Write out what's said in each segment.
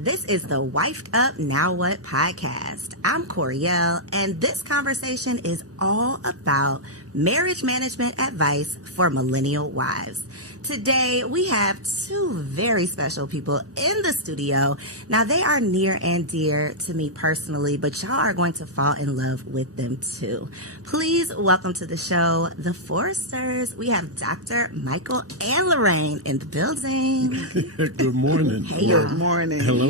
This is the Wifed Up Now What podcast. I'm Coriel, and this conversation is all about marriage management advice for millennial wives. Today, we have two very special people in the studio. Now, they are near and dear to me personally, but y'all are going to fall in love with them too. Please welcome to the show, the Forsters. We have Dr. Michael and Lorraine in the building. Good morning. Hey, Good morning. Hello.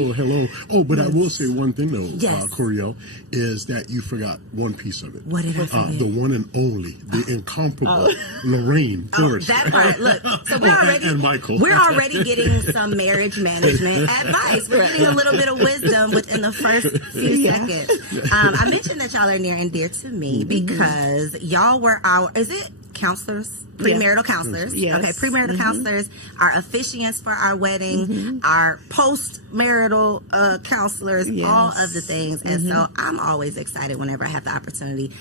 Oh, but I will say one thing though, Yes. Coriel, is that you forgot one piece of it. What did I forget? The one and only, the incomparable Lorraine Forster. That part. Look, so and Michael. we're already getting some marriage management advice. We're getting a little bit of wisdom within the first few seconds. I mentioned that y'all are near and dear to me because y'all were is it counselors? Premarital counselors. Yes. Okay, premarital counselors, our officiants for our wedding, our post-marital counselors, all of the things. And so I'm always excited whenever I have the opportunity.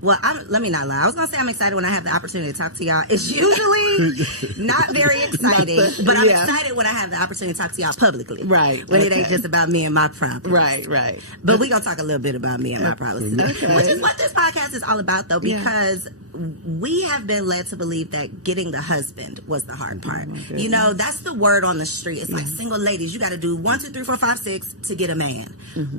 Well, let me not lie. I was going to say I'm excited when I have the opportunity to talk to y'all. It's usually not very exciting, but I'm excited when I have the opportunity to talk to y'all publicly. Right. When it ain't just about me and my problems. Right. But we're going to talk a little bit about me and my problems today. Which is what this podcast is all about, though, because we have been led to believe that getting the husband was the hard part. You know, that's the word on the street. It's like single ladies, you got to do 1, 2, 3, 4, 5, 6 to get a man.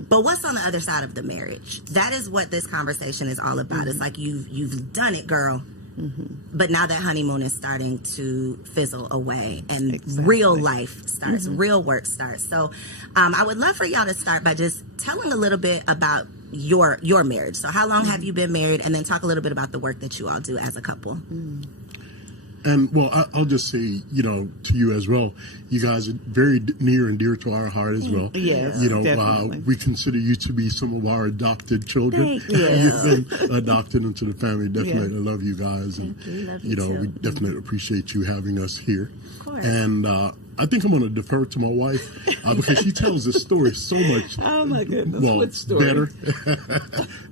But what's on the other side of the marriage? That is what this conversation is all about. It's like you've done it, girl. But now that honeymoon is starting to fizzle away and real life starts, real work starts. So I would love for y'all to start by just telling a little bit about your marriage. So how long have you been married? And then talk a little bit about the work that you all do as a couple. And, well, I'll just say, to you as well, you guys are very near and dear to our heart as well. Yes, definitely. We consider you to be some of our adopted children. Thank you. You've been adopted into the family. Definitely love you guys. And, Love you too. we definitely appreciate you having us here. Of course. And I think I'm going to defer to my wife because she tells this story so much Oh my goodness. well, What story? better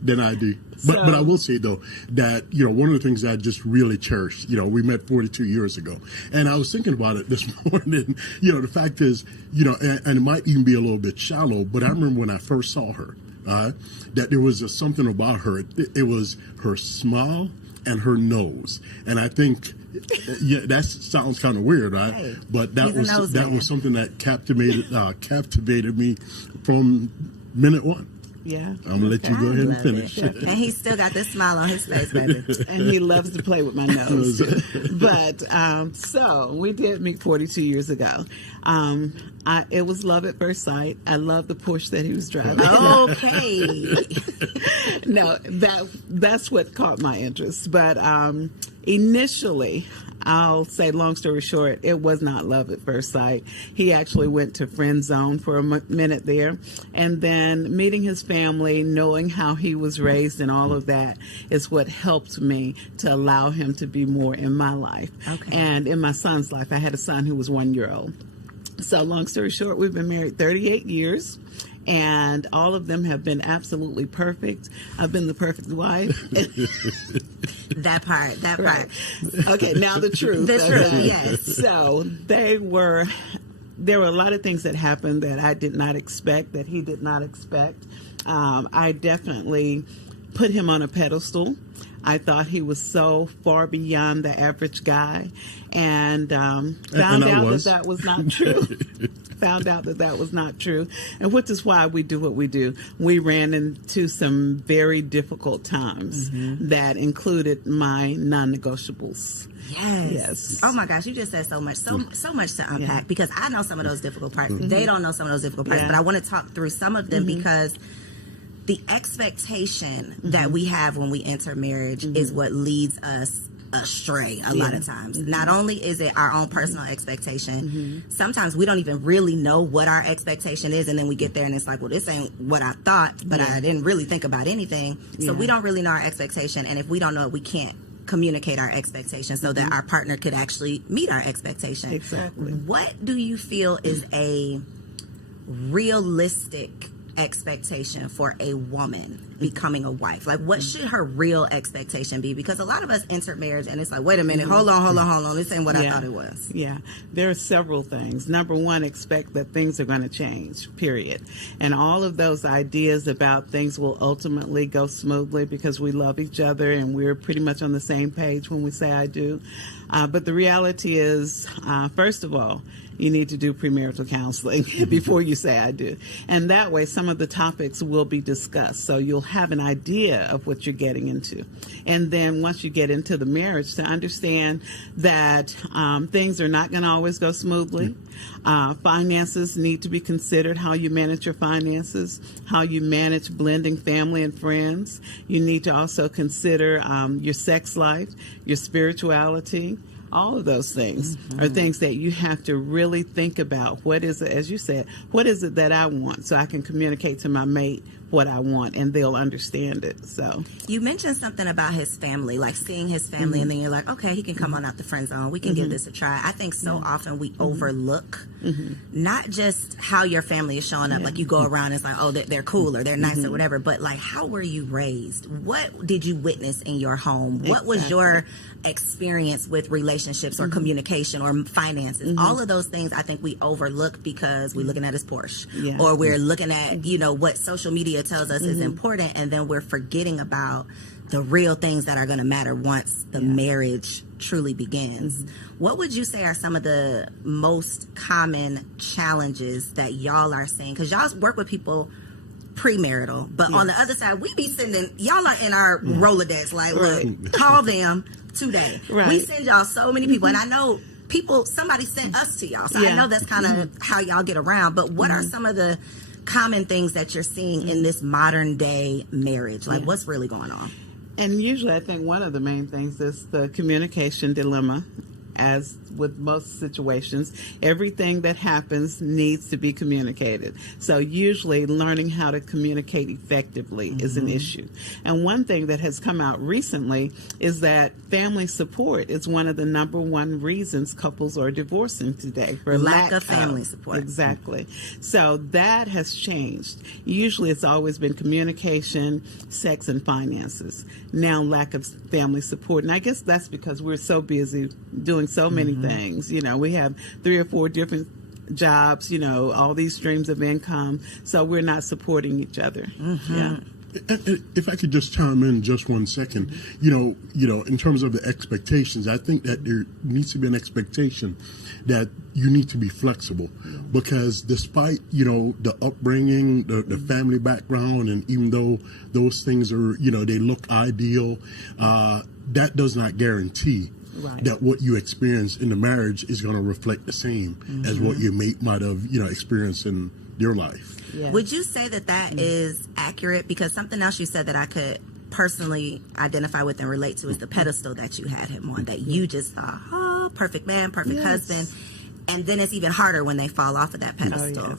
than I do. But I will say, though, that, one of the things that I just really cherish, we met 42 years ago. And I was thinking about it this morning. The fact is, and it might even be a little bit shallow, but I remember when I first saw her, that there was just something about her. It was her smile and her nose. And I think, that sounds kind of weird, right? Hey, but that was something that captivated me from minute one. Yeah. I'm going to let you go ahead and finish. And he's still got this smile on his face, baby. And he loves to play with my nose. But so we did meet 42 years ago. It was love at first sight. I love the Porsche that he was driving. Okay. No, that's what caught my interest. But initially, I'll say, long story short, it was not love at first sight. He actually went to friend zone for a minute there. And then meeting his family, knowing how he was raised and all of that is what helped me to allow him to be more in my life. Okay. And in my son's life, I had a son who was 1 year old. So long story short, we've been married 38 years. And all of them have been absolutely perfect. I've been the perfect wife. That part. Right. Okay, now the truth. The truth, yes. So there were a lot of things that happened that I did not expect, that he did not expect. I definitely put him on a pedestal. I thought he was so far beyond the average guy, and found out that was not true. Found out that was not true, and which is why we do what we do. We ran into some very difficult times that included my non-negotiables. Yes. Oh my gosh, you just said so much to unpack because I know some of those difficult parts. They don't know some of those difficult parts, but I want to talk through some of them because the expectation that we have when we enter marriage is what leads us astray a lot of times. Not only is it our own personal expectation, sometimes we don't even really know what our expectation is, and then we get there and it's like, well, this ain't what I thought, but I didn't really think about anything. So we don't really know our expectation, and if we don't know it, we can't communicate our expectations so that our partner could actually meet our expectation. Exactly. What do you feel is a realistic expectation for a woman becoming a wife? Like, what should her real expectation be? Because a lot of us enter marriage and it's like, wait a minute, hold on. This ain't what I thought it was. Yeah, there are several things. Number one, expect that things are going to change, period. And all of those ideas about things will ultimately go smoothly because we love each other and we're pretty much on the same page when we say I do. But the reality is, first of all, you need to do premarital counseling before you say I do. And that way, some of the topics will be discussed. So you'll have an idea of what you're getting into. And then once you get into the marriage, to understand that things are not going to always go smoothly. Finances need to be considered, how you manage your finances, how you manage blending family and friends. You need to also consider your sex life, your spirituality. All of those things are things that you have to really think about. What is it, as you said, what is it that I want so I can communicate to my mate what I want and they'll understand it. So you mentioned something about his family, like seeing his family, and then you're like, okay, he can come on out the friend zone. We can give this a try. I think so often we overlook not just how your family is showing up. Like you go around and it's like, oh, they're cool or they're nice or whatever, but like, how were you raised? What did you witness in your home? What was your experience with relationships or communication or finances? All of those things I think we overlook because we're looking at his Porsche or we're looking at, you know, what social media tells us is important, and then we're forgetting about the real things that are going to matter once the marriage truly begins. What would you say are some of the most common challenges that y'all are seeing? Because y'all work with people premarital, but on the other side, we be sending, y'all are in our Rolodex, like, look, call them today. We send y'all so many people, and I know somebody sent us to y'all, so I know that's kind of how y'all get around, but what are some of the common things that you're seeing in this modern day marriage? Like, what's really going on? And usually I think one of the main things is the communication dilemma. As with most situations, everything that happens needs to be communicated. So usually learning how to communicate effectively is an issue. And one thing that has come out recently is that family support is one of the number one reasons couples are divorcing today. For lack of family support. Exactly. So that has changed. Usually it's always been communication, sex, and finances. Now lack of family support. And I guess that's because we're so busy doing so many things. You know, we have 3 or 4 different jobs, you know, all these streams of income, so we're not supporting each other. If I could just chime in just 1 second, you know, in terms of the expectations, I think that there needs to be an expectation that you need to be flexible, because despite, you know, the upbringing, the family background, and even though those things are, you know, they look ideal, that does not guarantee that what you experience in the marriage is going to reflect the same as what your mate might have, you know, experienced in your life. Would you say that that is accurate? Because something else you said that I could personally identify with and relate to is the pedestal that you had him on, that you just thought, oh, perfect man, perfect husband. And then it's even harder when they fall off of that pedestal.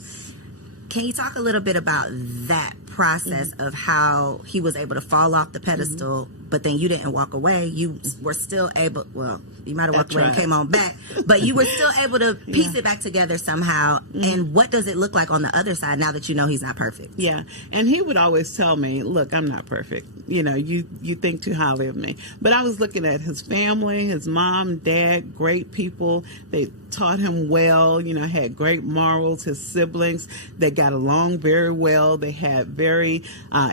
Can you talk a little bit about that process of how he was able to fall off the pedestal, but then you didn't walk away? You were still able, well, you might have walked away and came on back, but you were still able to piece it back together somehow. And what does it look like on the other side now that you know he's not perfect? Yeah. And he would always tell me, look, I'm not perfect. You know, you think too highly of me. But I was looking at his family, his mom, dad, great people. They taught him well, you know, had great morals. His siblings, they got along very well. They had very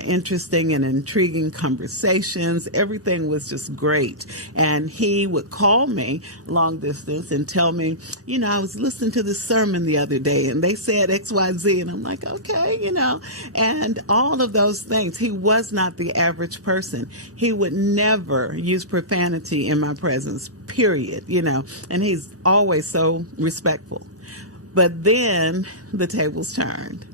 interesting and intriguing conversations. Everything was just great. And he would call me long distance and tell me, you know, I was listening to this sermon the other day and they said XYZ. And I'm like, okay, you know, and all of those things. He was not the average person. He would never use profanity in my presence, period, you know, and he's always so respectful. But then the tables turned.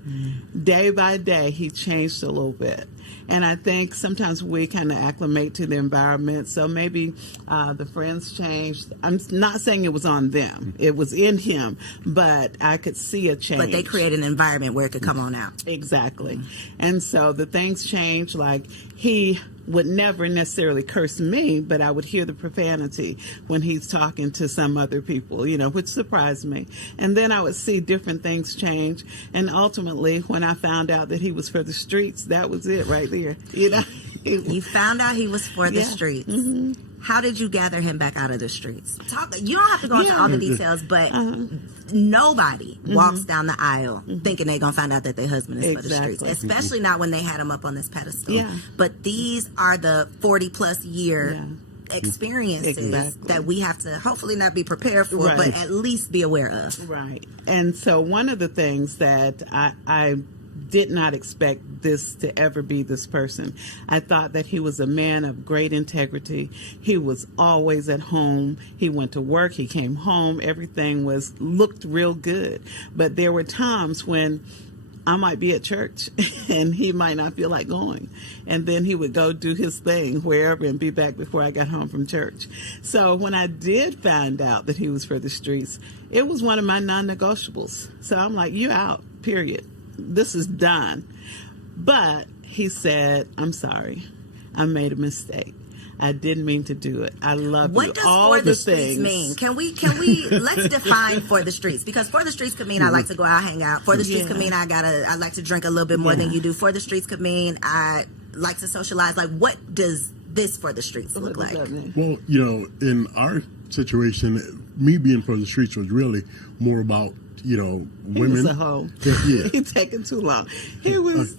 Day by day, he changed a little bit. And I think sometimes we kind of acclimate to the environment. So maybe the friends changed. I'm not saying it was on them. It was in him. But I could see a change. But they created an environment where it could come on out. Exactly. And so the things changed. Like, he would never necessarily curse me, but I would hear the profanity when he's talking to some other people, you know, which surprised me. And then I would see different things change. And ultimately, unfortunately, when I found out that he was for the streets, that was it right there. You know, You found out he was for the streets. How did you gather him back out of the streets? You don't have to go into all the details, but nobody walks down the aisle thinking they're going to find out that their husband is for the streets, especially not when they had him up on this pedestal. Yeah. But these are the 40-plus year experiences that we have to hopefully not be prepared for, but at least be aware of. Right. And so one of the things that I did not expect this to ever be this person. I thought that he was a man of great integrity. He was always at home. He went to work. He came home. Everything looked real good. But there were times when I might be at church and he might not feel like going. And then he would go do his thing wherever and be back before I got home from church. So when I did find out that he was for the streets, it was one of my non-negotiables. So I'm like, you out, period. This is done. But he said, I'm sorry. I made a mistake. I didn't mean to do it. I love what you. Does all for the streets things mean? Can we let's define for the streets, because for the streets could mean I like to go out, hang out. For the streets could mean I like to drink a little bit more than you do. For the streets could mean I like to socialize. Like, what does this for the streets look like? Well, you know, in our situation, me being for the streets was really more about, you know, women. He was a hoe. Yeah. He's taking too long. He was.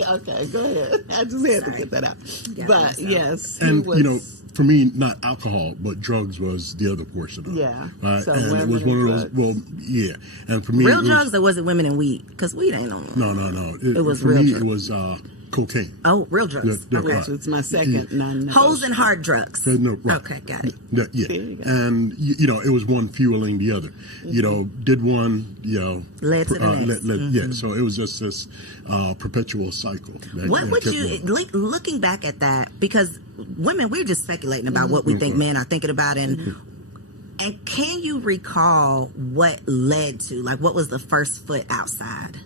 Okay, go ahead. I just had to get that out. Yeah, but yes, and he was, you know, for me, not alcohol, but drugs was the other portion of it. Yeah. Right? So and it was women one of and those. Well, yeah. And for me, Real drugs, or was it women and weed? Because weed ain't on. No. It was for real me. drugs. It was cocaine. Oh, real drugs. Yeah, Okay. right. which was my second non-negotiable. Hoes and hard drugs. No, right. Okay, got it. Yeah, There you go. and you know, it was one fueling the other. You know, did one, you know, Led to the next. Yeah, so it was just this perpetual cycle. What would you, looking back at that, because women, we're just speculating about what we think men are thinking about, and can you recall what led to, like, what was the first foot outside?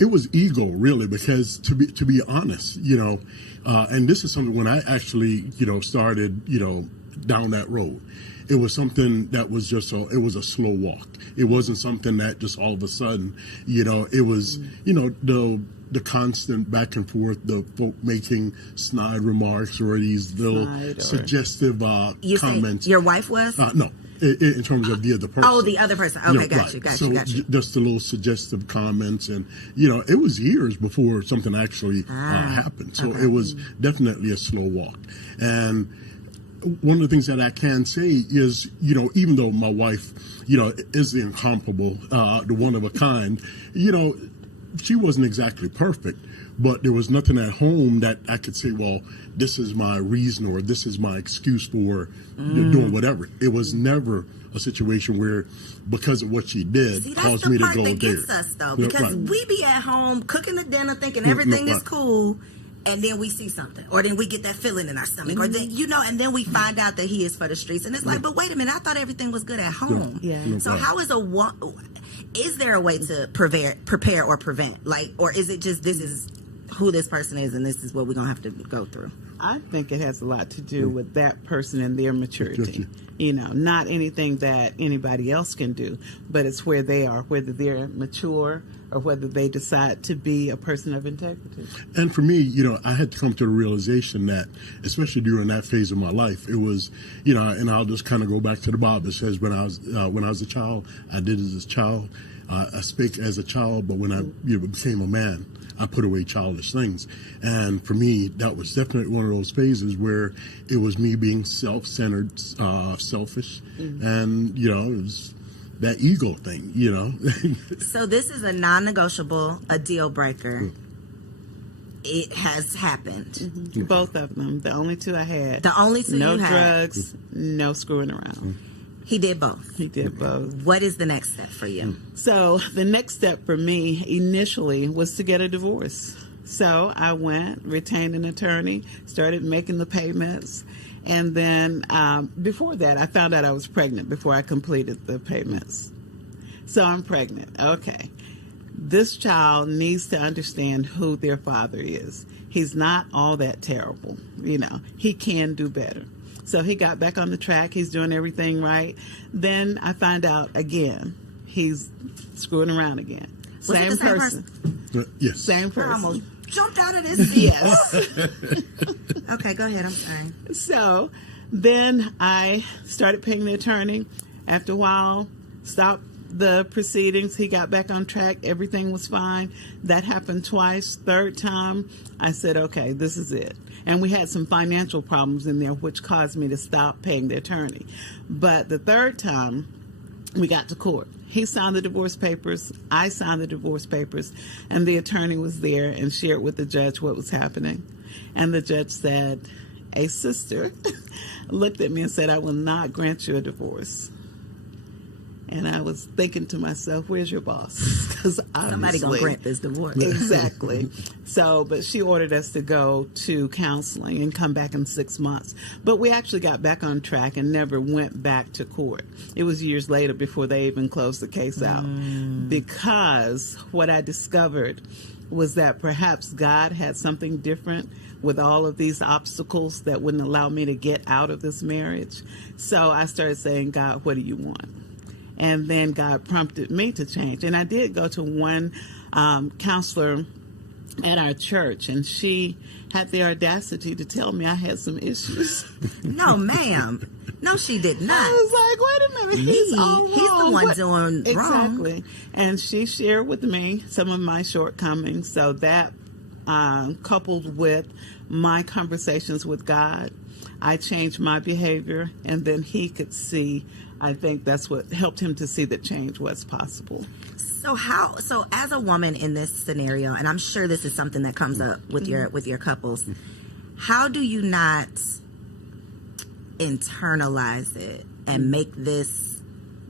It was ego, really, because to be honest, you know, and this is something when I actually, you know, started, you know, down that road. It was something that was just it was a slow walk. It wasn't something that just all of a sudden, you know, it was, you know, the constant back and forth, the folk making snide remarks or these little suggestive comments. Your wife was? No. In terms of the other person. Oh, the other person. Okay, You know, got you. Just the little suggestive comments, and you know, it was years before something actually happened. So it was definitely a slow walk. And one of the things that I can say is, you know, even though my wife, you know, is the incomparable, the one of a kind, you know, she wasn't exactly perfect. But there was nothing at home that I could say, well, this is my reason or this is my excuse for doing whatever. It was never a situation where, because of what she did, caused me to go there. That's the part that gets us, though, because we be at home cooking the dinner thinking everything is cool, and then we see something, or then we get that feeling in our stomach, or then, you know, and then we find out that he is for the streets, and it's like, but wait a minute, I thought everything was good at home. So how is there a way to prepare or prevent, like, or is it just this is who this person is and this is what we're gonna have to go through? I think it has a lot to do with that person and their maturity. You know, not anything that anybody else can do, but it's where they are, whether they're mature or whether they decide to be a person of integrity. And for me, you know, I had to come to the realization that, especially during that phase of my life, it was, you know, and I'll just kind of go back to the Bible. It says when I was a child, I did as a child. I spake as a child, but when I became a man, I put away childish things. And for me, that was definitely one of those phases where it was me being self-centered, selfish, and, you know, it was that ego thing, you know. So this is a non-negotiable, a deal breaker. It has happened. Both of them. The only two I had. The only two no you had. No drugs, no screwing around. He did both. He did both. What is the next step for you? So the next step for me initially was to get a divorce. So I went, retained an attorney, started making the payments. And then before that, I found out I was pregnant before I completed the payments. So I'm pregnant. Okay. This child needs to understand who their father is. He's not all that terrible. You know, he can do better. So he got back on the track. He's doing everything right. Then I find out again, he's screwing around again. Was it the same person? Yes. Same I person. almost jumped out of this seat. Yes. Okay, go ahead. I'm sorry. So then I started paying the attorney. After a while, stopped the proceedings. He got back on track. Everything was fine. That happened twice. Third time, I said, okay, this is it. And we had some financial problems in there, which caused me to stop paying the attorney. But the third time, we got to court. He signed the divorce papers. I signed the divorce papers. And the attorney was there and shared with the judge what was happening. And the judge said, a sister looked at me and said, I will not grant you a divorce. And I was thinking to myself, where's your boss? Because Somebody gonna grant this divorce. Exactly. So, but she ordered us to go to counseling and come back in 6 months. But we actually got back on track and never went back to court. It was years later before they even closed the case out. Because what I discovered was that perhaps God had something different with all of these obstacles that wouldn't allow me to get out of this marriage. So I started saying, God, what do you want? And then God prompted me to change. And I did go to one counselor at our church, and she had the audacity to tell me I had some issues. No, ma'am. No, she did not. I was like, wait a minute, he's all wrong. He's the one doing wrong. Exactly. And she shared with me some of my shortcomings. So that coupled with my conversations with God, I changed my behavior, and then he could see. I think that's what helped him to see that change was possible. So as a woman in this scenario, and I'm sure this is something that comes up with your couples, how do you not internalize it and make this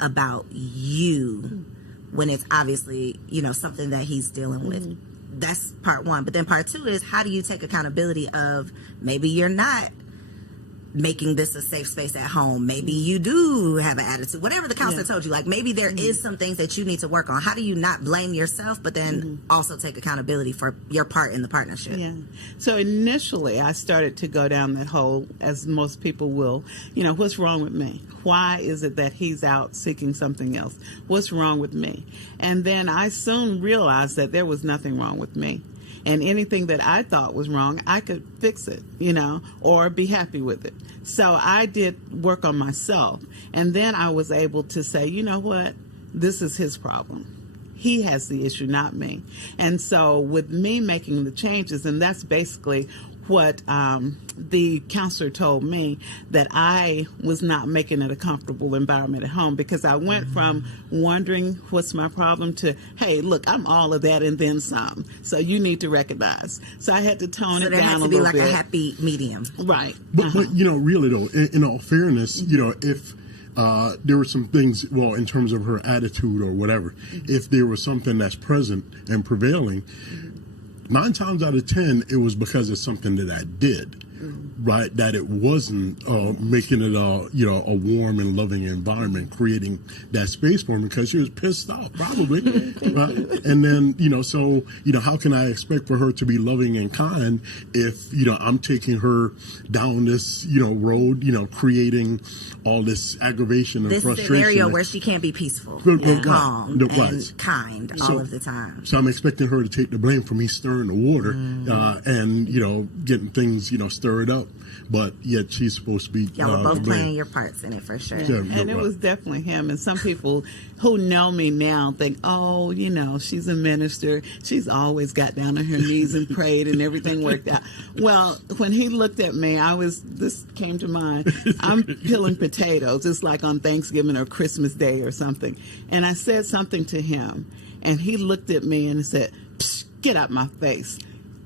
about you when it's obviously, something that he's dealing with? That's part one. But then part two is, how do you take accountability of maybe you're not making this a safe space at home? Maybe you do have an attitude, whatever the counselor told you, like maybe there is some things that you need to work on. How do you not blame yourself, but then also take accountability for your part in the partnership? Yeah. So initially I started to go down that hole, as most people will, what's wrong with me? Why is it that he's out seeking something else? What's wrong with me? And then I soon realized that there was nothing wrong with me. And anything that I thought was wrong, I could fix it, or be happy with it. So I did work on myself. And then I was able to say, you know what? This is his problem. He has the issue, not me. And so with me making the changes, and that's basically what the counselor told me, that I was not making it a comfortable environment at home, because I went from wondering what's my problem to, hey, look, I'm all of that and then some. So you need to recognize. So I had to tone it down a little bit. So there had to be like a happy medium. Right. But really though, in all fairness, if there were some things, in terms of her attitude or whatever, if there was something that's present and prevailing, 9 times out of 10, it was because of something that I did, right? That it wasn't making it a warm and loving environment, creating that space for me, because she was pissed off, probably. Right? And then, so, how can I expect for her to be loving and kind if, I'm taking her down this, road, creating all this aggravation and frustration. This scenario where she can't be peaceful and calm and kind all of the time. So I'm expecting her to take the blame for me stirring the water and, getting things, stirred up. But yet she's supposed to be... Y'all were both playing your parts in it, for sure. Yeah. And it was definitely him. And some people who know me now think, oh, she's a minister. She's always got down on her knees and prayed and everything worked out. Well, when he looked at me, this came to mind. I'm peeling potatoes. It's like on Thanksgiving or Christmas Day or something. And I said something to him, and he looked at me and said, Psh, get out my face,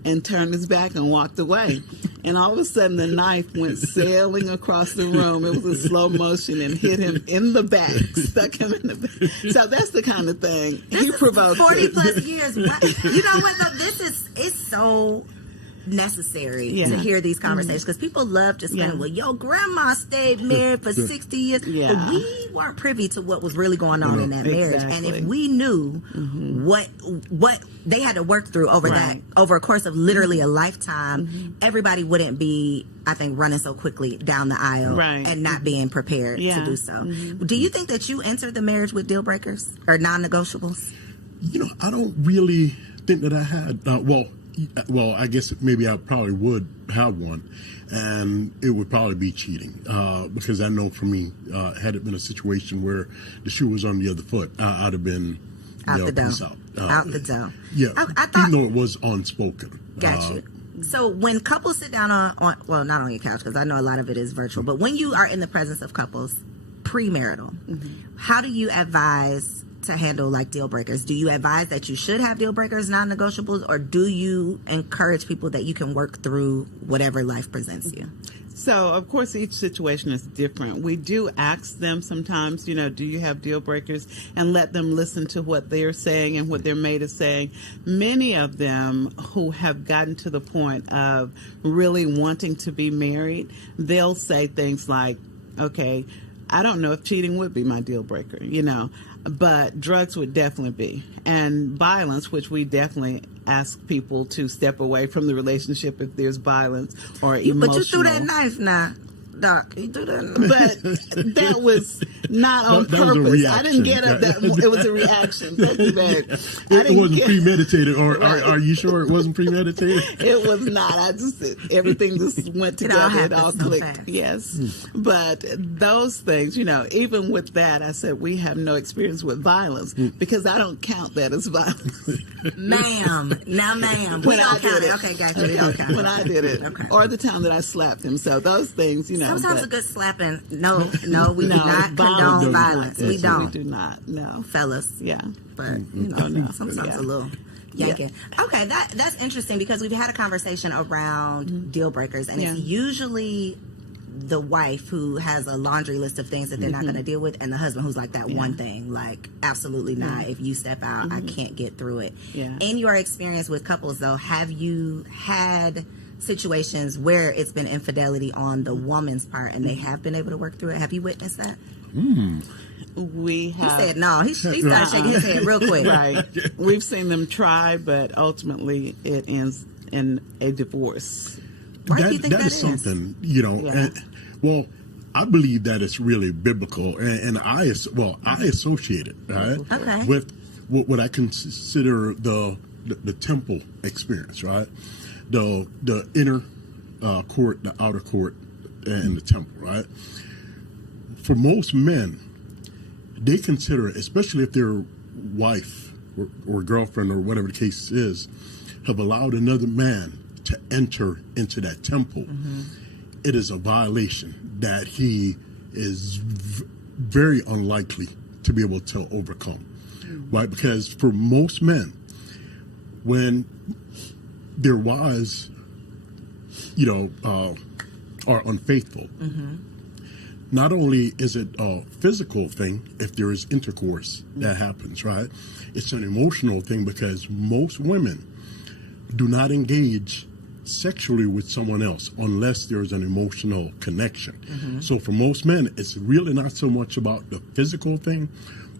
and turned his back and walked away. And all of a sudden, the knife went sailing across the room. It was in slow motion and hit him in the back, stuck him in the back. So that's the kind of thing he provoked. 40 plus years. You know what, though? It's so necessary Yeah. to hear these conversations because people love to spend, well, your grandma stayed married for 60 years. Yeah. But we weren't privy to what was really going on in that marriage. And if we knew what they had to work through over over a course of literally a lifetime, everybody wouldn't be, I think, running so quickly down the aisle and not being prepared to do so. Do you think that you entered the marriage with deal breakers or non-negotiables? I don't really think that I had. Well, I guess maybe I probably would have one, and it would probably be cheating because I know for me, had it been a situation where the shoe was on the other foot, I'd have been out the door. peace out. Out the door. Yeah, I thought, even though it was unspoken. Got you. So when couples sit down on well, not on your couch because I know a lot of it is virtual, but when you are in the presence of couples, premarital, how do you advise to handle like deal breakers? Do you advise that you should have deal breakers, non-negotiables, or do you encourage people that you can work through whatever life presents you? So, of course, each situation is different. We do ask them sometimes, do you have deal breakers, and let them listen to what they're saying and what their mate is saying. Many of them who have gotten to the point of really wanting to be married, they'll say things like, okay, I don't know if cheating would be my deal breaker, but drugs would definitely be. And violence, which we definitely ask people to step away from the relationship if there's violence or emotional. But you threw that knife now. Doc, you threw that knife. But that was not on that was a purpose. reaction. I didn't get it. It was a reaction. Thank you, babe. It wasn't premeditated, or are you sure it wasn't premeditated? It was not. Everything just went together. It all clicked. Fast. Yes. But those things, even with that, I said we have no experience with violence because I don't count that as violence. Ma'am. Now, ma'am. When I did it. Okay, gotcha. We don't count. When I did it. Okay. Or the time that I slapped him. So those things, Sometimes a good slapping. No, we do not condone violence. We don't. We do not. No. Fellas. Yeah. But, sometimes a little yanking. Yeah. Okay, that's interesting because we've had a conversation around deal breakers, and it's usually the wife who has a laundry list of things that they're not going to deal with, and the husband who's like that one thing, like, absolutely not. If you step out, I can't get through it. Yeah. In your experience with couples, though, have you had situations where it's been infidelity on the woman's part and they have been able to work through it? Have you witnessed that? We have. He said no. He started shaking his head real quick. Right. We've seen them try, but ultimately it ends in a divorce. Why do you think that is something, well, I believe that it's really biblical, and I associate it, right, with what I consider the temple experience, right? The inner court, the outer court, and the temple, right? For most men, they consider it, especially if their wife or girlfriend or whatever the case is, have allowed another man to enter into that temple, it is a violation that he is very unlikely to be able to overcome, right? Because for most men, when their wives, are unfaithful, not only is it a physical thing if there is intercourse that happens, right? It's an emotional thing because most women do not engage sexually with someone else unless there's an emotional connection. So for most men, it's really not so much about the physical thing,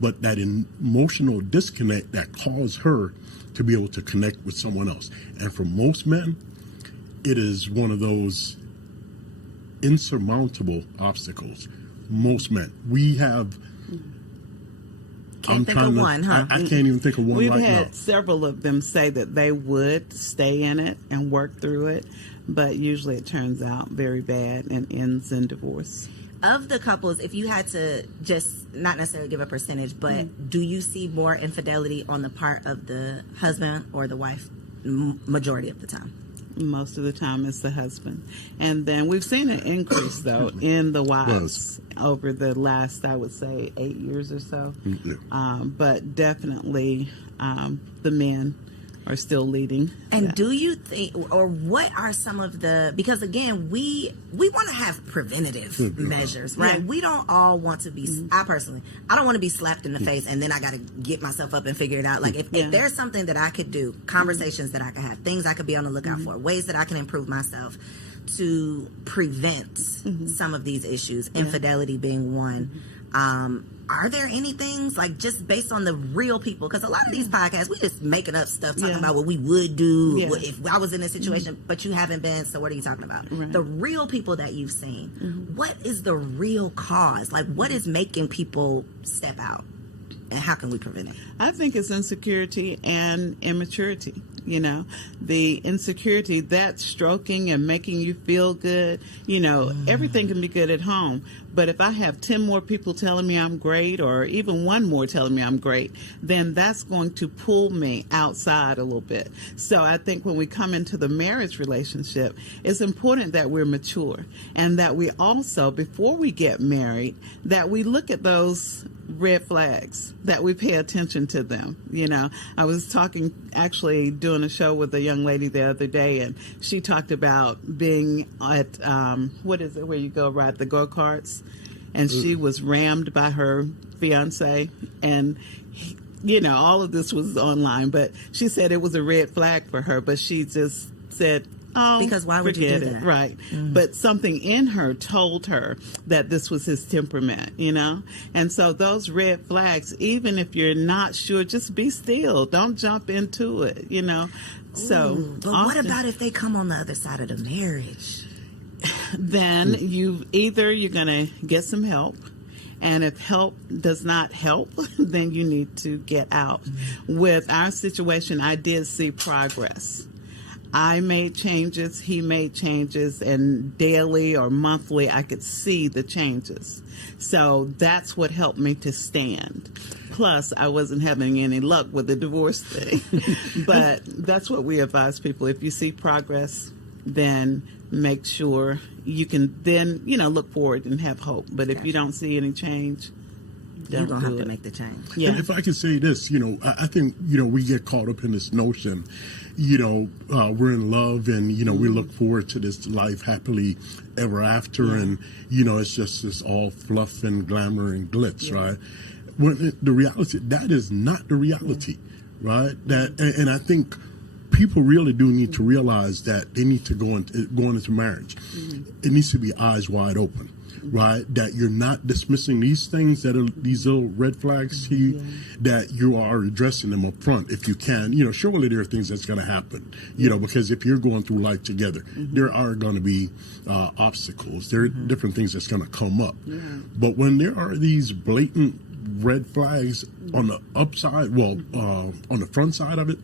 but that emotional disconnect that caused her to be able to connect with someone else. And for most men, it is one of those insurmountable obstacles. Most men. We have... Can't think of one, huh? I can't even think of one We've right now. We've had several of them say that they would stay in it and work through it, but usually it turns out very bad and ends in divorce. Of the couples, if you had to just not necessarily give a percentage, but do you see more infidelity on the part of the husband or the wife majority of the time? Most of the time it's the husband. And then we've seen an increase, though, in the wives over the last, I would say, 8 years or so. But definitely the men are still leading. And do you think, or what are some of the, because again, we want to have preventative measures, right? Yeah. We don't all want to be, I personally, I don't want to be slapped in the face and then I got to get myself up and figure it out. Like if there's something that I could do, conversations that I could have, things I could be on the lookout for, ways that I can improve myself to prevent some of these issues, infidelity being one. Are there any things, like, just based on the real people? Because a lot of these podcasts, we just making up stuff, talking about what we would do if I was in this situation, but you haven't been, so what are you talking about? The real people that you've seen, what is the real cause? Like, what is making people step out? And how can we prevent it? I think it's insecurity and immaturity. You know, the insecurity, that stroking and making you feel good, you know, everything can be good at home. But if I have 10 more people telling me I'm great, or even one more telling me I'm great, then that's going to pull me outside a little bit. So I think when we come into the marriage relationship, it's important that we're mature, and that we also, before we get married, that we look at those red flags, that we pay attention to them. You know, I was actually doing a show with a young lady the other day, and she talked about being at, what is it, where you go ride the go-karts, and she was rammed by her fiance, and you know, all of this was online, but she said it was a red flag for her, but she just said, oh, because why would you do that? Right. But something in her told her that this was his temperament, you know? And so those red flags, even if you're not sure, just be still. Don't jump into it, you know? So, but what about if they come on the other side of the marriage? Then you're going to get some help. And if help does not help, then you need to get out. With our situation, I did see progress. I made changes, he made changes, and daily or monthly I could see the changes. So that's what helped me to stand. Plus, I wasn't having any luck with the divorce thing. But that's what we advise people. If you see progress, then make sure you can then, you know, look forward and have hope. But if you don't see any change, you're going to have to make the change. Yeah. And if I can say this, you know, I think, you know, we get caught up in this notion, you know, we're in love and, you know, we look forward to this life happily ever after. And, you know, it's just this all fluff and glamour and glitz, right? When the reality, that is not the reality, right? And I think people really do need to realize that they need to going into marriage. It needs to be eyes wide open. Right, that you're not dismissing these things that are these little red flags to you, that you are addressing them up front if you can. You know, surely there are things that's going to happen, you know, because if you're going through life together, there are going to be obstacles. There are different things that's going to come up. But when there are these blatant red flags on the upside, on the front side of it,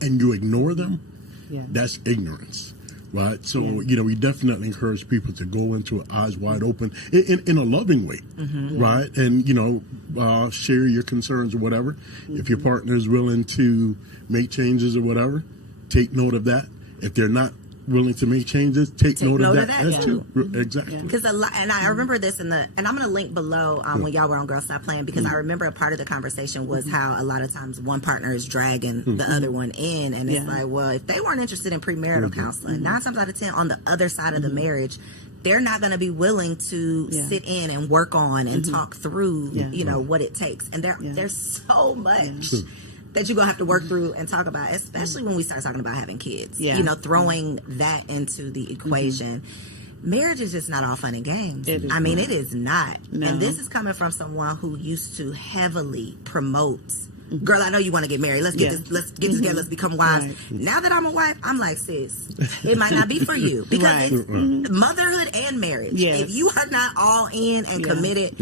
and you ignore them, that's ignorance. Right. So, you know, we definitely encourage people to go into it eyes wide open in a loving way. Right. And, you know, share your concerns or whatever. If your partner is willing to make changes or whatever, take note of that. If they're not willing to make changes, take note of that too. Exactly. Because and I remember this and I'm going to link below when y'all were on Girls Stop Playing, because I remember a part of the conversation was how a lot of times one partner is dragging the other one in, and it's like, well, if they weren't interested in premarital counseling, 9 times out of 10 on the other side of the marriage, they're not going to be willing to sit in and work on and talk through, you know, what it takes. And there's so much that you're going to have to work through and talk about, especially when we start talking about having kids. You know, throwing that into the equation. Marriage is just not all fun and games. It is not. No. And this is coming from someone who used to heavily promote, girl, I know you want to get married. Let's get this, let's get together, let's become wives. Right. Now that I'm a wife, I'm like, sis, it might not be for you. Because it's motherhood and marriage. If you are not all in and committed,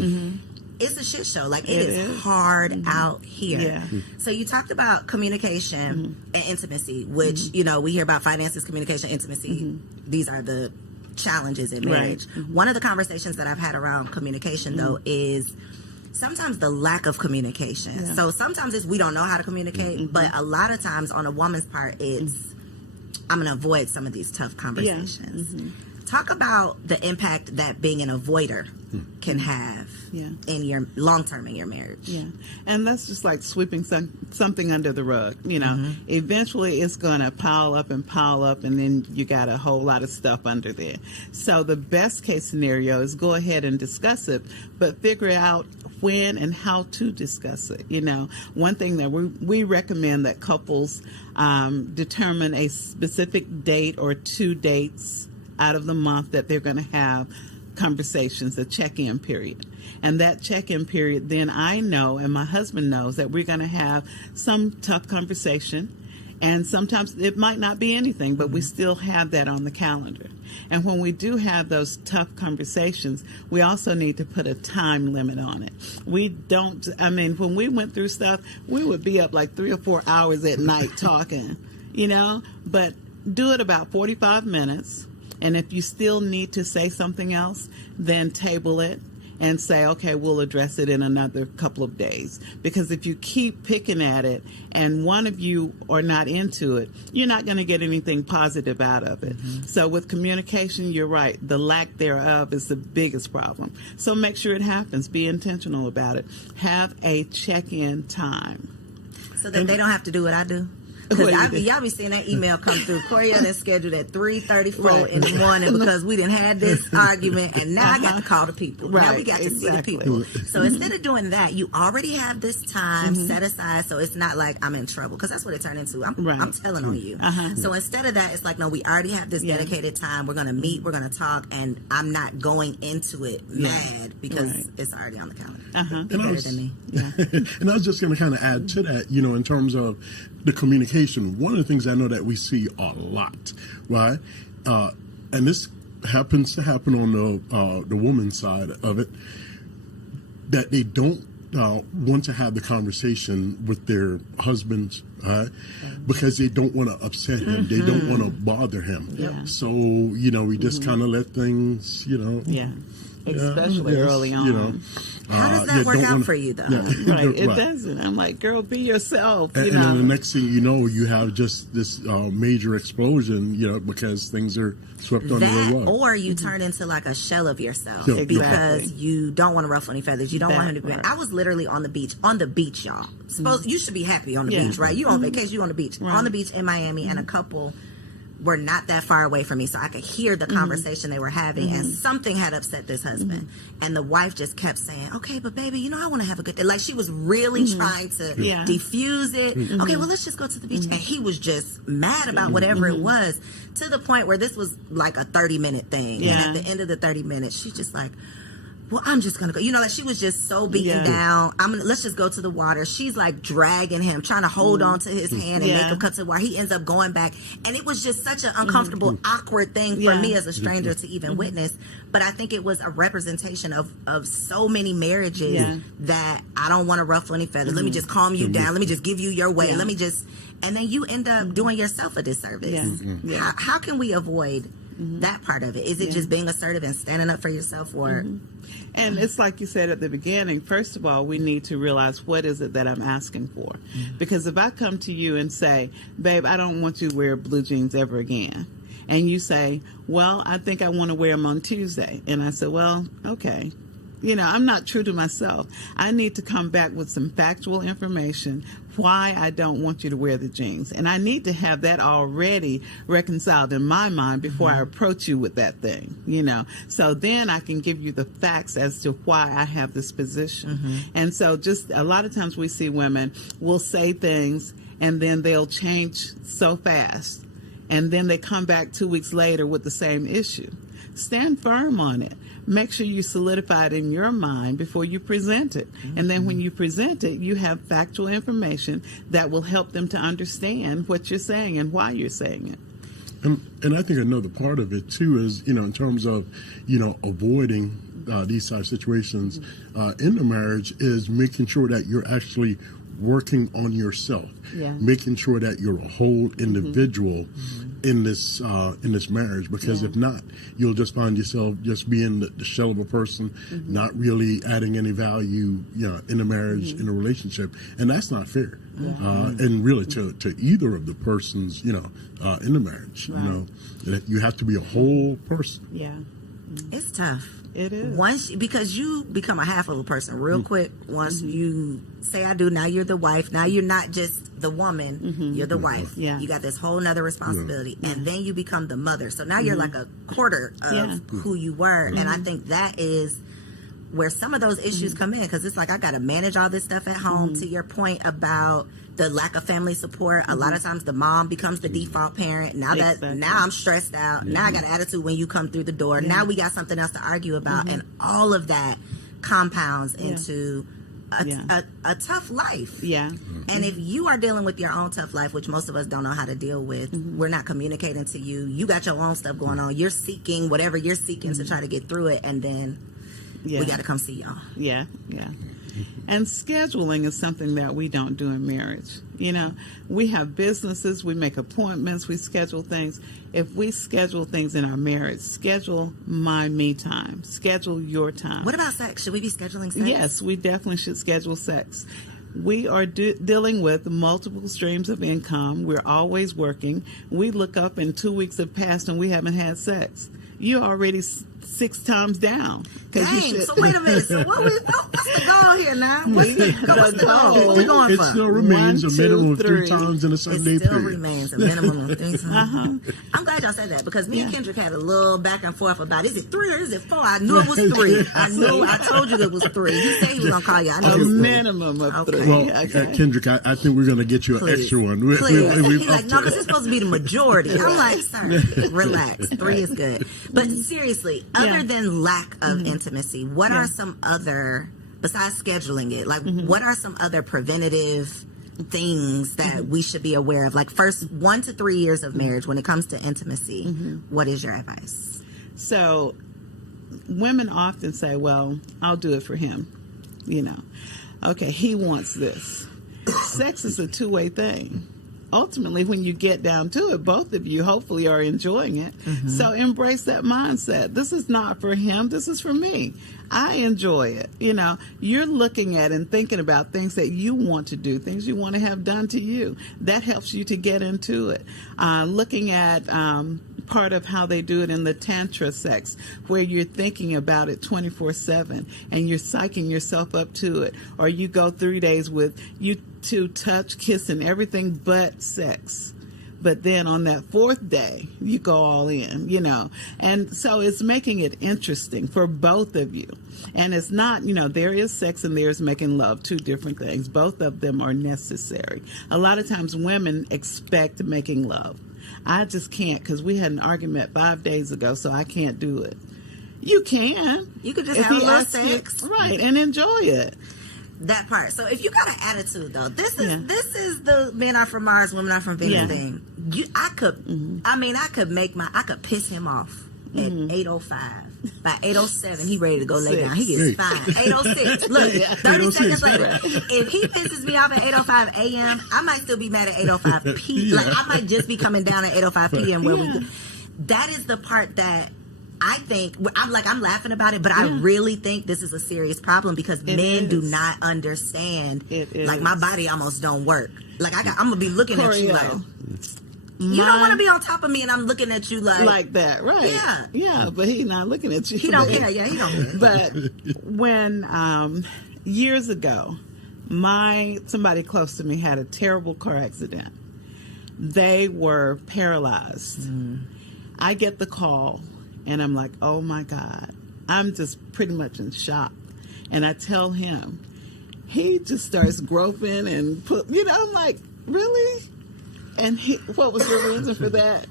it's a shit show. Like, it is hard out here. So you talked about communication and intimacy, which, you know, we hear about finances, communication, intimacy. These are the challenges in marriage. One of the conversations that I've had around communication, though, is sometimes the lack of communication. So sometimes it's we don't know how to communicate, but a lot of times on a woman's part, it's I'm going to avoid some of these tough conversations. Talk about the impact that being an avoider can have in your long term in your marriage. Yeah, and that's just like sweeping something under the rug. Eventually it's going to pile up, and then you got a whole lot of stuff under there. So the best case scenario is go ahead and discuss it, but figure out when and how to discuss it. One thing that we recommend that couples determine a specific date or 2 dates out of the month that they're going to have conversations, a check-in period. And that check-in period, then I know and my husband knows that we're going to have some tough conversation. And sometimes it might not be anything, but we still have that on the calendar. And when we do have those tough conversations, we also need to put a time limit on it. When we went through stuff, we would be up like 3 or 4 hours at night talking, but do it about 45 minutes. And if you still need to say something else, then table it and say, okay, we'll address it in another couple of days. Because if you keep picking at it and one of you are not into it, you're not going to get anything positive out of it. So with communication, you're right. The lack thereof is the biggest problem. So make sure it happens. Be intentional about it. Have a check-in time. So that they don't have to do what I do. Because y'all be seeing that email come through. Coriel is scheduled at 3:34 in the morning because we didn't have this argument, and now I got to call the people. Now we got to see the people. So instead of doing that, you already have this time set aside, so it's not like I'm in trouble, because that's what it turned into. I'm telling on you. So instead of that, it's like, no, we already have this dedicated time. We're going to meet. We're going to talk, and I'm not going into it mad because it's already on the calendar. Better than me. And I was just going to kind of add to that, in terms of the communication. One of the things I know that we see a lot, right? And this happens to happen on the woman's side of it, that they don't want to have the conversation with their husbands, because they don't want to upset him. They don't want to bother him. So, we just kind of let things, especially early on. How does that work out for you, though? It doesn't. I'm like, girl, be yourself. And then the next thing you know, you have just this major explosion, because things are swept under the rug. Or you turn into like a shell of yourself because you don't want to ruffle any feathers. You don't want him to be. I was literally on the beach, y'all. You should be happy on the beach, right? You on vacation, you on the beach. On the beach in Miami, and a couple were not that far away from me, so I could hear the conversation they were having, and something had upset this husband. And the wife just kept saying, okay, but baby, I want to have a good day. Like, she was really trying to diffuse it. Okay, well, let's just go to the beach. And he was just mad about whatever it was, to the point where this was like a 30-minute thing. And at the end of the 30 minutes, she's just like, well, I'm just going to go. Like, she was just so beaten down. Let's just go to the water. She's like dragging him, trying to hold on to his hand and make him cut to the water. He ends up going back. And it was just such an uncomfortable, awkward thing for me as a stranger to even witness. But I think it was a representation of so many marriages that I don't want to ruffle any feathers. Let me just calm you down. Let me just give you your way. Let me just, and then you end up doing yourself a disservice. How can we avoid that part of it? Is it just being assertive and standing up for yourself, or? And it's like you said at the beginning, first of all, we need to realize, what is it that I'm asking for? Because if I come to you and say, babe, I don't want you to wear blue jeans ever again. And you say, well, I think I want to wear them on Tuesday. And I said, well, okay. I'm not true to myself. I need to come back with some factual information why I don't want you to wear the jeans. And I need to have that already reconciled in my mind before I approach you with that thing, So then I can give you the facts as to why I have this position. And so just a lot of times we see women will say things and then they'll change so fast. And then they come back 2 weeks later with the same issue. Stand firm on it. Make sure you solidify it in your mind before you present it. And then when you present it, you have factual information that will help them to understand what you're saying and why you're saying it. And I think another part of it, too, is, in terms of, avoiding these type of situations in the marriage, is making sure that you're actually working on yourself, making sure that you're a whole individual in this marriage, because if not, you'll just find yourself just being the shell of a person, not really adding any value, in a marriage, in a relationship, and that's not fair. And really to either of the persons, in the marriage, you have to be a whole person. Yeah, it's tough. It is. Because you become a half of a person real quick. Once you say I do, now you're the wife. Now you're not just the woman, you're the wife. Yeah. You got this whole nother responsibility. And then you become the mother. So now you're like a quarter of who you were. And I think that is where some of those issues come in, because it's like I got to manage all this stuff at home. To your point about the lack of family support, a lot of times the mom becomes the default parent. Now I'm stressed out. Now I got an attitude when you come through the door. Now we got something else to argue about, and all of that compounds into a tough life. Yeah. And if you are dealing with your own tough life, which most of us don't know how to deal with, we're not communicating to you. You got your own stuff going on. You're seeking whatever you're seeking to try to get through it, and then we got to come see y'all. Yeah. And scheduling is something that we don't do in marriage. We have businesses, we make appointments, we schedule things. If we schedule things in our marriage, schedule my me time, schedule your time. What about sex? Should we be scheduling sex? Yes, we definitely should schedule sex. We are dealing with multiple streams of income. We're always working. We look up and 2 weeks have passed and we haven't had sex. You're already 6 times down. Dang, so wait a minute. So what's the goal here now? What's the goal? What we going for? It still remains a minimum of 3 times in a 7-day period. It still remains a minimum of 3 times. I'm glad y'all said that, because me and Kendrick had a little back and forth about, is it 3 or is it 4? I knew it was 3. I told you it was 3. He said he was going to call you. I know a minimum of 3. Well, Kendrick, I think we're going to get you an extra one. He's like, no, because it's supposed to be the majority. I'm like, sir, relax. 3 is good. But seriously, other than lack of intimacy, what are some other, besides scheduling it, like what are some other preventative things that we should be aware of? Like, first 1 to 3 years of marriage, when it comes to intimacy, what is your advice? So women often say, well, I'll do it for him. Okay, he wants this. Sex is a two-way thing. Ultimately, when you get down to it, both of you hopefully are enjoying it. So embrace that mindset. This is not for him. This is for me. I enjoy it. You're looking at and thinking about things that you want to do, things you want to have done to you. That helps you to get into it. Looking at part of how they do it in the tantra sex, where you're thinking about it 24/7 and you're psyching yourself up to it. Or you go 3 days with you two touch, kiss, and everything but sex. But then on that 4th day, you go all in, And so it's making it interesting for both of you. And it's not, there is sex and there's making love, 2 different things. Both of them are necessary. A lot of times women expect making love. I just can't, because we had an argument 5 days ago, so I can't do it. You can. You could just have a little sex. Right, and enjoy it. That part. So if you got an attitude, though, this is the men are from Mars, women are from Venus thing. I could piss him off at 8:05. By 8:07, he ready to go lay down. He gets fine. 8:06. Look, 30 seconds later, if he pisses me off at 8:05 a.m., I might still be mad at 8:05 p.m. Like, I might just be coming down at 8:05 p.m. where we go. That is the part that I think, I'm laughing about it, but I really think this is a serious problem, because men do not understand. Like, my body almost don't work. Like, I'm going to be looking at you like, you don't want to be on top of me and I'm looking at you like that, right? Yeah, but he's not looking at you. He don't care. Yeah, he don't care. But when years ago, somebody close to me had a terrible car accident. They were paralyzed. I get the call and I'm like, oh my God, I'm just pretty much in shock. And I tell him, he just starts groping and I'm like, really? And what was your reason for that?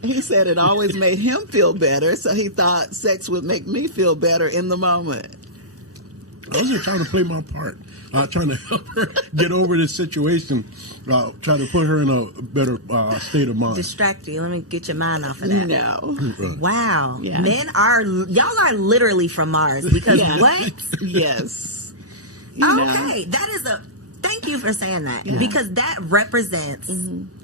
He said it always made him feel better, so he thought sex would make me feel better in the moment. I was just trying to play my part, trying to help her get over this situation, try to put her in a better state of mind. Distract you. Let me get your mind off of that. No. Wow. Yeah. Y'all are literally from Mars, because what? Yes. Okay. That is thank you for saying that because that represents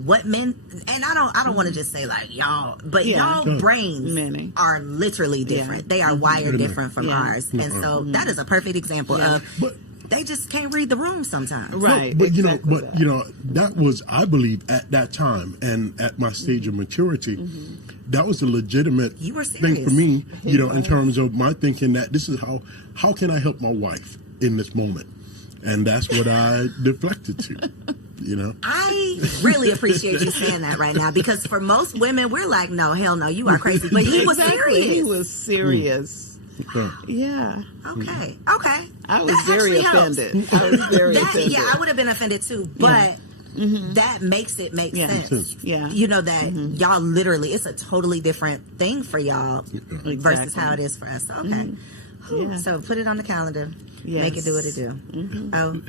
what men, and I don't want to just say like y'all, but y'all brains are literally different. They are wired different from ours, and so that is a perfect example of. They just can't read the room sometimes. Right. But that was, I believe, at that time and at my stage of maturity, that was a legitimate thing for me, in terms of my thinking that this is how can I help my wife in this moment? And that's what I deflected to. I really appreciate you saying that right now, because for most women, we're like, no, hell no, you are crazy. But he was serious. He was serious. Yeah. Okay. I was very offended. Yeah, I would have been offended too, but that makes it make sense. Yeah. That y'all literally, it's a totally different thing for y'all versus how it is for us. Okay. So put it on the calendar. Yes. Make it do what it do.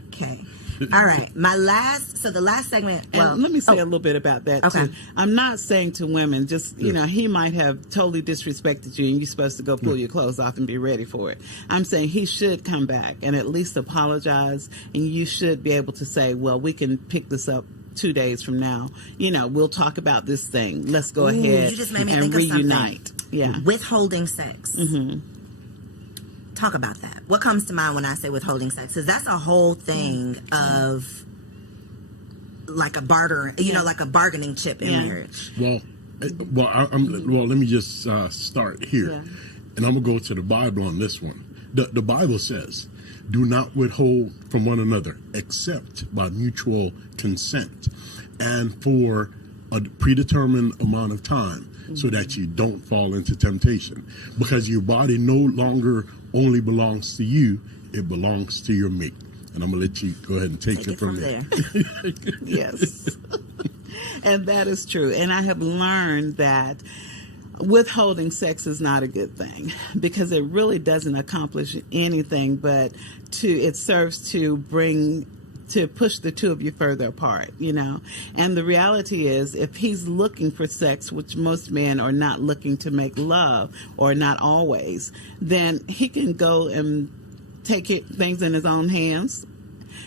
Okay. All right. The last segment. Well, and let me say a little bit about that too. I'm not saying to women, just, he might have totally disrespected you and you're supposed to go pull your clothes off and be ready for it. I'm saying he should come back and at least apologize, and you should be able to say, well, we can pick this up 2 days from now. We'll talk about this thing. Let's go ahead you just made me and think reunite. Of something. Withholding sex. Talk about that. What comes to mind when I say withholding sex? Because that's a whole thing of like a barter, like a bargaining chip in marriage. Well, let me just start here, and I'm gonna go to the Bible on this one. The Bible says, "Do not withhold from one another, except by mutual consent, and for a predetermined amount of time." So that you don't fall into temptation, because your body no longer only belongs to you, it belongs to your mate. And I'm gonna let you go ahead and take it from there. Yes. And that is true. And I have learned that withholding sex is not a good thing, because it really doesn't accomplish anything, but it serves to push the two of you further apart, And the reality is, if he's looking for sex, which most men are not looking to make love, or not always, then he can go and take things in his own hands.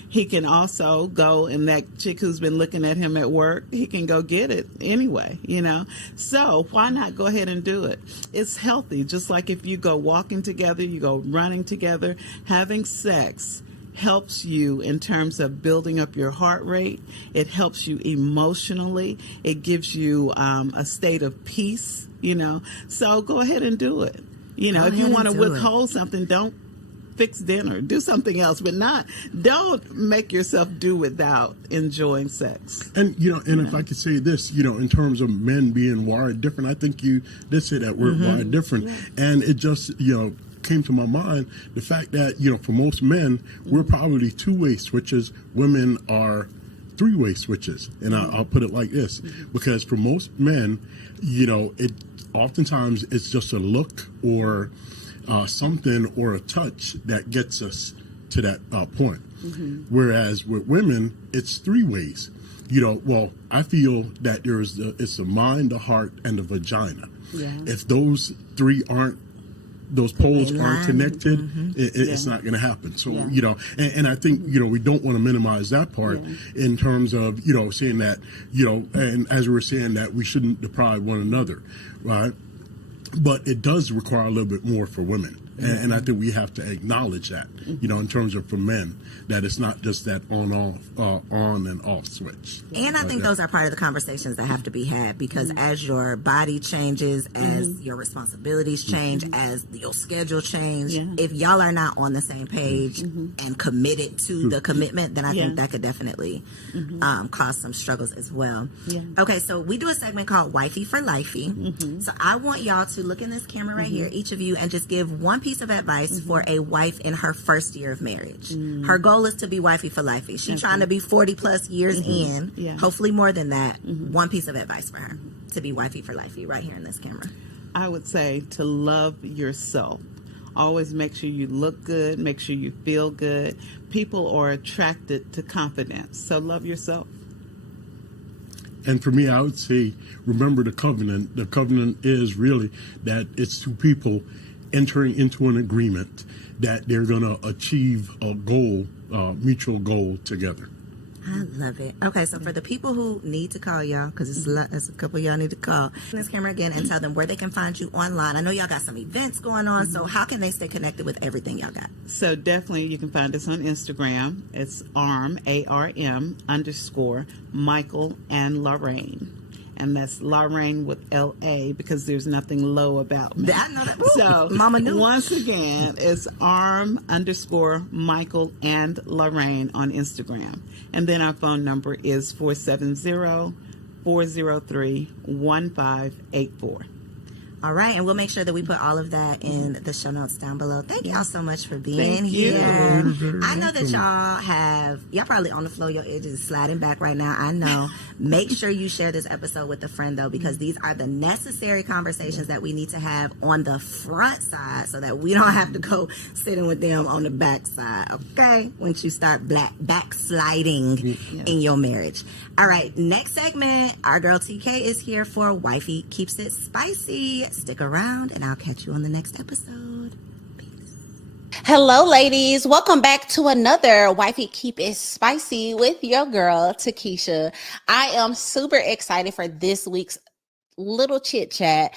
He can also go, and that chick who's been looking at him at work, he can go get it anyway, So why not go ahead and do it? It's healthy. Just like if you go walking together, you go running together, having sex helps you in terms of building up your heart rate. It helps you emotionally. It gives you a state of peace, So go ahead and do it. If you want to withhold something, don't fix dinner. Do something else, but don't make yourself do without enjoying sex. And, if I could say this, in terms of men being wired different, I think you did say that word, wired different. Yeah. And it just, came to my mind the fact that for most men we're probably two-way switches, women are three-way switches, and I'll put it like this, because for most men it oftentimes it's just a look or something or a touch that gets us to that point, whereas with women it's three ways. I feel that it's the mind, the heart, and the vagina. If those three those poles aren't connected, it's not going to happen. So, and I think, we don't want to minimize that part in terms of, saying that, and as we were saying that we shouldn't deprive one another, right? But it does require a little bit more for women. And I think we have to acknowledge that, in terms of for men, that it's not just that on and off switch. And I think those are part of the conversations that have to be had, because as your body changes, as your responsibilities change, as your schedule change, if y'all are not on the same page and committed to the commitment, then I think that could definitely cause some struggles as well. Okay, so we do a segment called Wifey for Lifey. So I want y'all to look in this camera right here, each of you, and just give one piece of advice for a wife in her first year of marriage. Her goal is to be wifey for lifey. She's trying to be 40 plus years in, hopefully more than that. One piece of advice for her to be wifey for lifey right here in this camera. I would say to love yourself. Always make sure you look good, make sure you feel good. People are attracted to confidence, so love yourself. And for me, I would say, remember the covenant. The covenant is really that it's two people entering into an agreement that they're going to achieve a goal, mutual goal together. I love it. Okay, so for the people who need to call y'all, because there's a couple of y'all need to call this camera again and tell them where they can find you online. I know y'all got some events going on, so how can they stay connected with everything y'all got? So definitely you can find us on Instagram. It's ARM, ARM _ Michael and Lorraine. And that's Lorraine with L-A because there's nothing low about me. I know that. Ooh, so Mama knew. Once again, it's ARM _ Michael and Lorraine on Instagram. And then our phone number is 470-403-1584. All right, and we'll make sure that we put all of that in the show notes down below. Thank y'all so much for being here. I know that y'all probably on the floor, your edges sliding back right now. I know. Make sure you share this episode with a friend, though, because these are the necessary conversations that we need to have on the front side so that we don't have to go sitting with them on the back side, okay? Once you start backsliding in your marriage. All right, next segment, our girl TK is here for Wifey Keeps It Spicy. Stick around, and I'll catch you on the next episode. Peace. Hello, ladies. Welcome back to another Wifey Keep It Spicy with your girl, Takesha. I am super excited for this week's little chit chat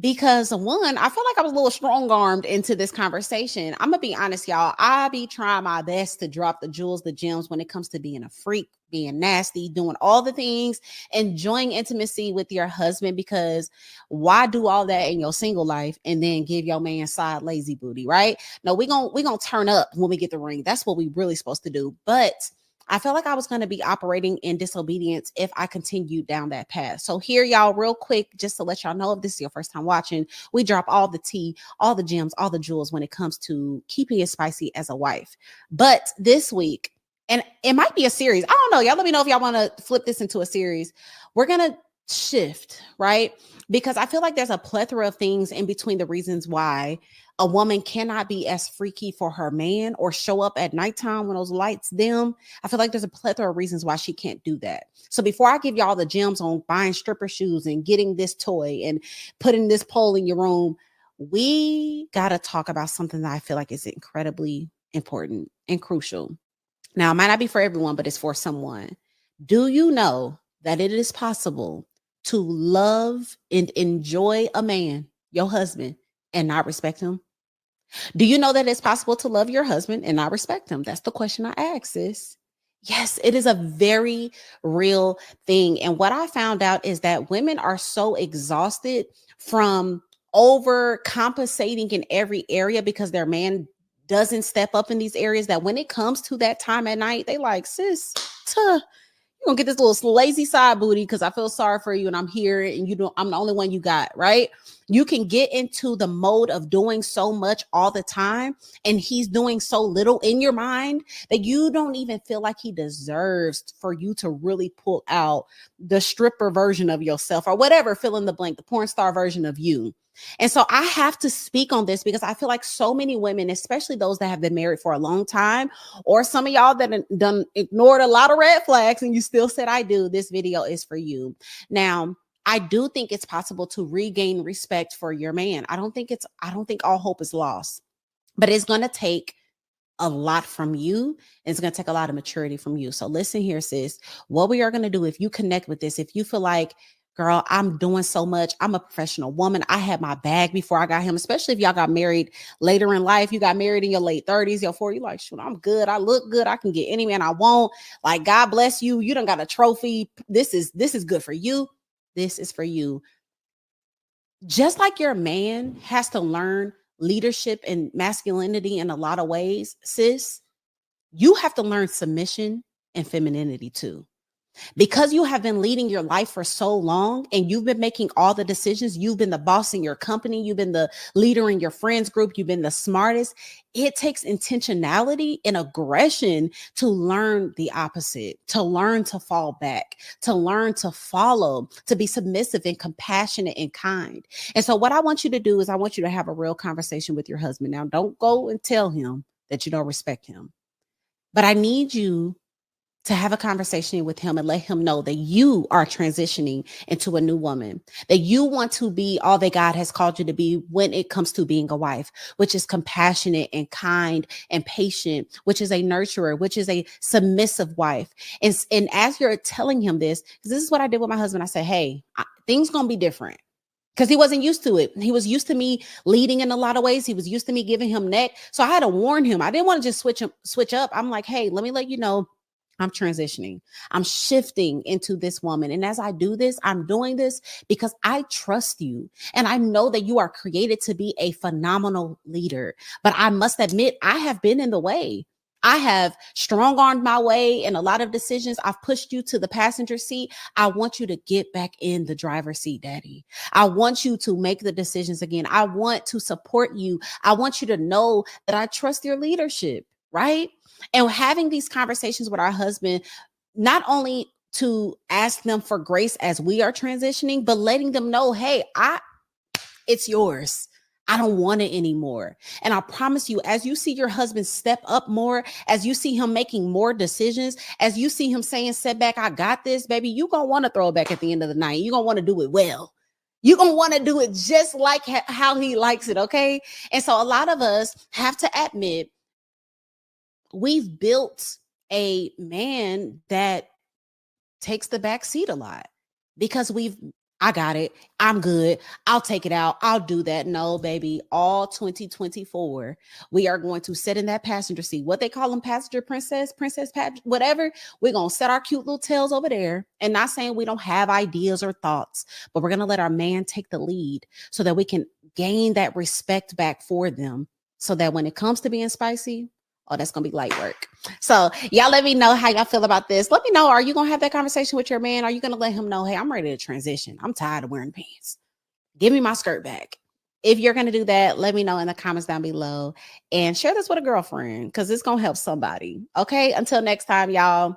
because, one, I feel like I was a little strong-armed into this conversation. I'm going to be honest, y'all. I be trying my best to drop the jewels, the gems when it comes to being a freak, being nasty, doing all the things, enjoying intimacy with your husband, because why do all that in your single life and then give your man side lazy booty, right? No, we gonna turn up when we get the ring. That's what we really supposed to do. But I felt like I was going to be operating in disobedience if I continued down that path. So here, y'all, real quick, just to let y'all know, if this is your first time watching, we drop all the tea, all the gems, all the jewels when it comes to keeping it spicy as a wife. But this week, and it might be a series. I don't know. Y'all let me know if y'all want to flip this into a series. We're going to shift, right? Because I feel like there's a plethora of things in between the reasons why a woman cannot be as freaky for her man or show up at nighttime when those lights dim. I feel like there's a plethora of reasons why she can't do that. So before I give y'all the gems on buying stripper shoes and getting this toy and putting this pole in your room, we got to talk about something that I feel like is incredibly important and crucial. Now, it might not be for everyone, but it's for someone. Do you know that it is possible to love and enjoy a man, your husband, and not respect him? Do you know that it's possible to love your husband and not respect him? That's the question I ask, sis. Yes, it is a very real thing. And what I found out is that women are so exhausted from overcompensating in every area because their man doesn't step up in these areas that when it comes to that time at night, they like, sis, you're gonna get this little lazy side booty because I feel sorry for you and I'm here and I'm the only one you got, right? You can get into the mode of doing so much all the time and he's doing so little in your mind that you don't even feel like he deserves for you to really pull out the stripper version of yourself or whatever, fill in the blank, the porn star version of you. And so I have to speak on this because I feel like so many women, especially those that have been married for a long time, or some of y'all that done ignored a lot of red flags and you still said, I do, this video is for you. Now, I do think it's possible to regain respect for your man. I don't think all hope is lost, but it's going to take a lot from you. It's going to take a lot of maturity from you. So listen here, sis, what we are going to do if you connect with this, if you feel like, girl, I'm doing so much. I'm a professional woman. I had my bag before I got him, especially if y'all got married later in life. You got married in your late 30s, your 40s. You're like, shoot, I'm good. I look good. I can get any man I want. Like, God bless you. You done got a trophy. This is good for you. This is for you. Just like your man has to learn leadership and masculinity in a lot of ways, sis, you have to learn submission and femininity too. Because you have been leading your life for so long and you've been making all the decisions, you've been the boss in your company, you've been the leader in your friends group, you've been the smartest. It takes intentionality and aggression to learn the opposite, to learn to fall back, to learn to follow, to be submissive and compassionate and kind. And so what I want you to do is I want you to have a real conversation with your husband. Now, don't go and tell him that you don't respect him, but I need you to have a conversation with him and let him know that you are transitioning into a new woman, that you want to be all that God has called you to be when it comes to being a wife, which is compassionate and kind and patient, which is a nurturer, which is a submissive wife. And as you're telling him this, because this is what I did with my husband, I said, hey, things going to be different. Because he wasn't used to it. He was used to me leading in a lot of ways. He was used to me giving him neck. So I had to warn him. I didn't want to just switch up. I'm like, hey, let me let you know, I'm transitioning. I'm shifting into this woman. And as I do this, I'm doing this because I trust you. And I know that you are created to be a phenomenal leader. But I must admit, I have been in the way. I have strong-armed my way in a lot of decisions. I've pushed you to the passenger seat. I want you to get back in the driver's seat, Daddy. I want you to make the decisions again. I want to support you. I want you to know that I trust your leadership, right? And having these conversations with our husband, not only to ask them for grace as we are transitioning, but letting them know, hey, it's yours. I don't want it anymore. And I promise you, as you see your husband step up more, as you see him making more decisions, as you see him saying, setback, I got this, baby, you're going to want to throw it back at the end of the night. You're going to want to do it well. You're going to want to do it just like how he likes it, okay? And so a lot of us have to admit, we've built a man that takes the back seat a lot because I got it. I'm good. I'll take it out. I'll do that. No, baby. All 2024, we are going to sit in that passenger seat. What they call them, passenger princess, whatever. We're going to set our cute little tails over there. And not saying we don't have ideas or thoughts, but we're going to let our man take the lead so that we can gain that respect back for them. So that when it comes to being spicy, oh, that's going to be light work. So y'all let me know how y'all feel about this. Let me know, are you going to have that conversation with your man? Are you going to let him know, hey, I'm ready to transition. I'm tired of wearing pants. Give me my skirt back. If you're going to do that, let me know in the comments down below and share this with a girlfriend because it's going to help somebody. Okay, until next time, y'all.